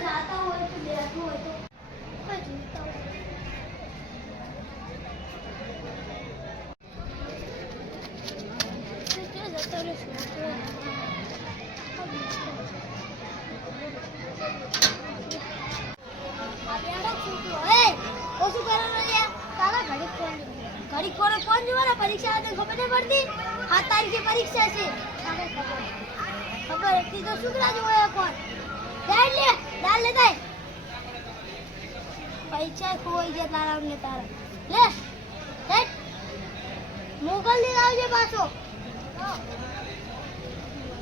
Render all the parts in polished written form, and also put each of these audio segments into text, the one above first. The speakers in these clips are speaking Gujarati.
જાતા હોય તો બેઠું હોય તો કોઈ જીવતા હોય घड़ी खोरे कौन जीवाना परीक्षा आते खबर नहीं पड़ती 7 तारीख की परीक्षा से खबर इतनी तो शुक्रा जो है कौन डाल लेता है परीक्षा खोई गया तारा हमने तारा ले हेट मोगल ले आओ जे पासो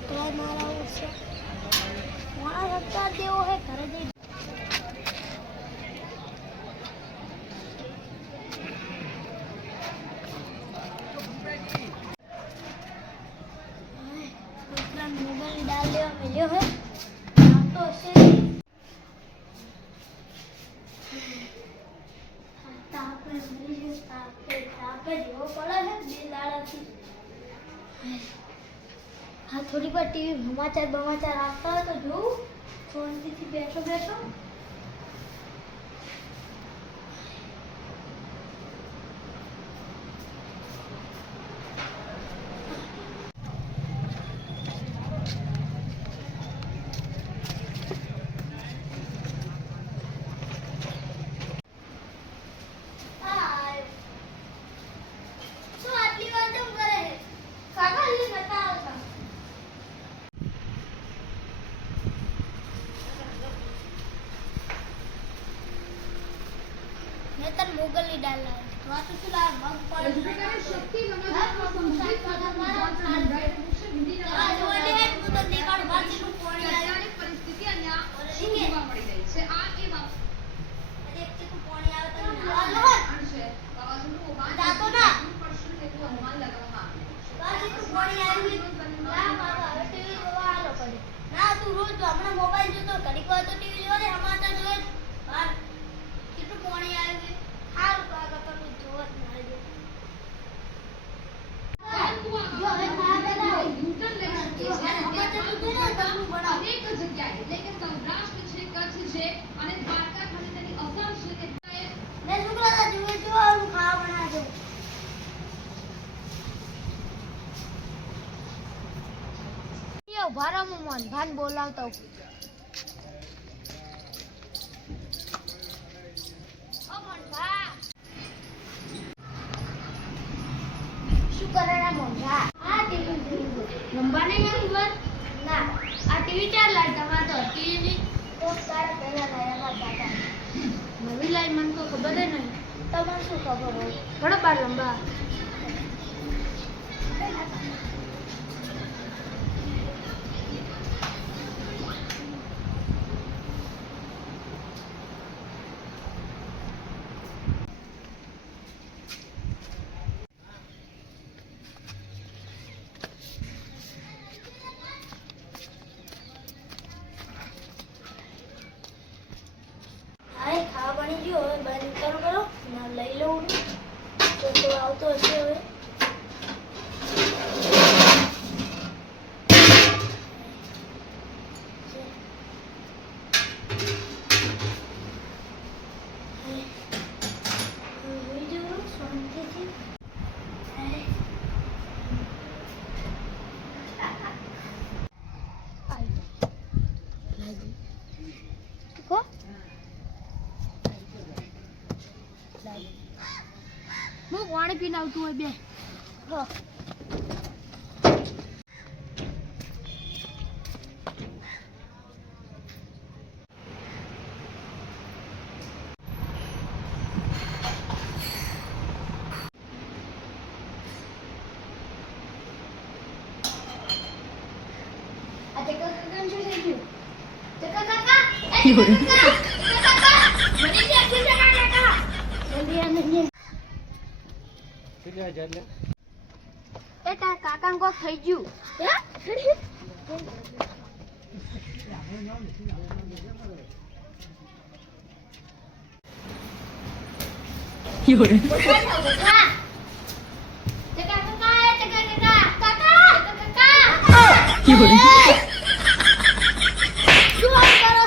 तो मारा उससे वहां रखता देवो है घर दे मोबाइल डाल लिया मिलियो है तो से तापे जो पड़ा है दिलाड़ा थी हाँ थोड़ी बार टीवी समाचार आता है तो जो सुनती थी बैठो तन मोगल नहीं डालना है वहां तो चला मग पर शक्ति बना संसार का हिंदी आज वाले है तो देखाड़ बात નું કોણી આની પરિસ્થિતિ અહીંયા જોવા મળી રહી છે આ એ બાબત દેખતે તો કોણી આવે તો છે વાવાઝોડું જાતો ના પરશું તેવું અનુમાન લગાવવામાં આવ્યું છે કોણી આવી ના બાબા હવે ટીવી જોવા આલો પડે ના તું રોજ હમણાં મોબાઈલ જોતો ઘડીક વાર તો ટીવી જોવે ને સમાચાર જોવે બાર કેટલું કોણી આવી હાલ કાકા પર જોત ના જો જો હવે ખાવા ન્યૂટન લેક્ચર કે છે સમાચાર તો બના અનેક જગ્યાએ એટલે કે સૌરાષ્ટ્ર છે કચ્છ છે અને દ્વારકા ખાતે તેની અસર છે કે લે છોકરા જોવે જો હું ખાવા બના દઉં યો ભારામો મન ભાન બોલાવતો रंबा नहीं है खबर ना आ टीवी चार लाइट दवा तो टीवी तो सारा पहला लाया था नवी लाइन मन को खबर है नहीं तमन शू खबर हो बड़ा बार लंबा बंद करो ना लई लो तो आवतो हशे હવે હું પાણી પીને આવતું હોય બે કાકા કોક થઈ ગયું શું કરો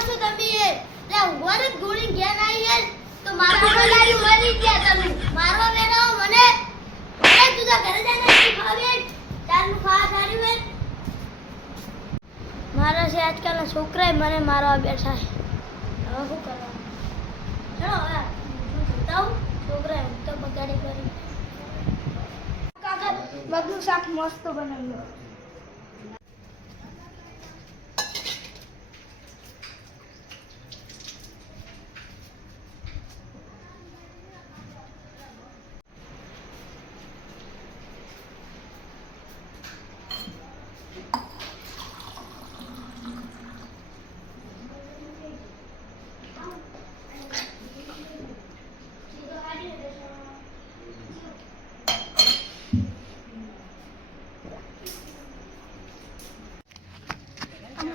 છો તમે મારા છે આજકાલના છોકરાએ મને મારવા બેઠા છે. હવે શું કરવાનું? ચલો હવે બતાવું છોકરાએ હું તો બગાડી કરી. કાકા મગનું શાક મસ્ત બનાવ્યું.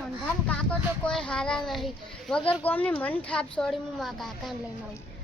મંધાન કાકો તો કોઈ હારા નહીં. વગર કોમની મન થાપ છોડી હું મારા કાકાને લઈને આવું.